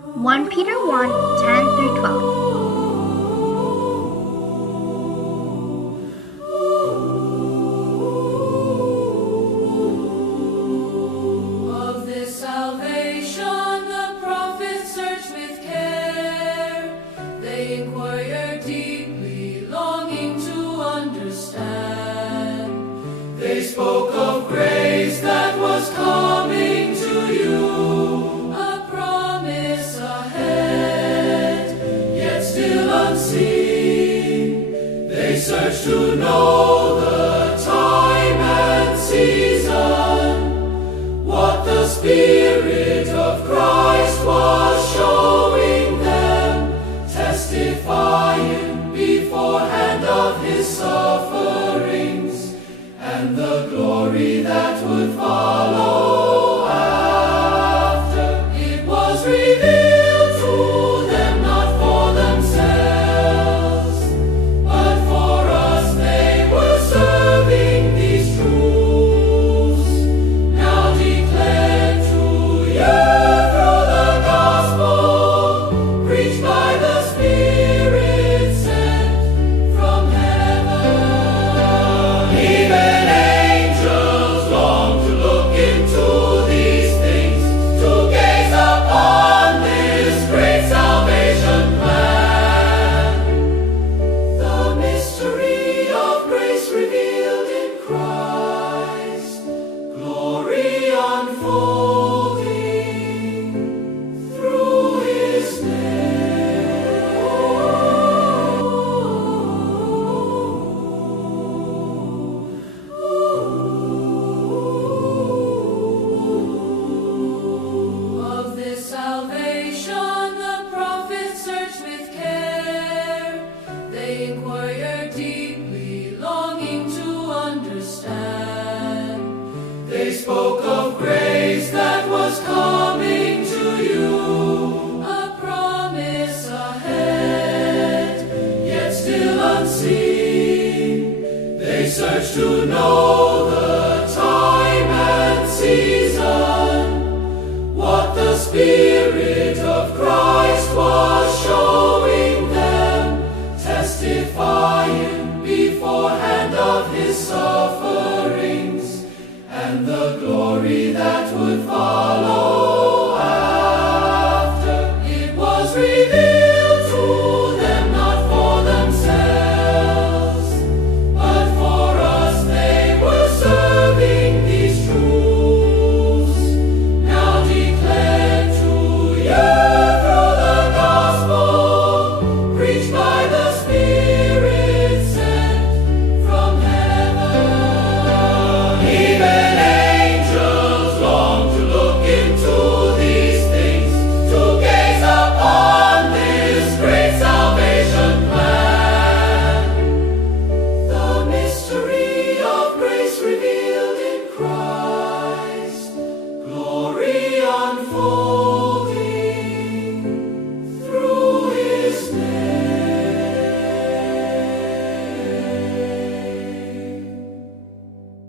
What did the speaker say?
1 Peter 1:10 through 12. Of this salvation the prophets search with care. They inquire deeply, longing to understand. They spoke of grace that was coming to you, a promise ahead, yet still unseen. They search to know the time and season, what the Spirit of Christ was showing them, testifying beforehand of his sufferings and the glory that would follow after. It was revealed to them not for themselves, but for us they were serving these truths, now declared to you through the gospel, preached by the Spirit sent from heaven. Even angels long to look into these things, to gaze upon this great salvation plan. The mystery of grace revealed in Christ, glory unfolding through his name. Of this salvation the prophets search with care. They inquire deeply, longing to understand. They spoke of grace that was coming to you, a promise ahead, yet still unseen. They search to know the time and season, what the Spirit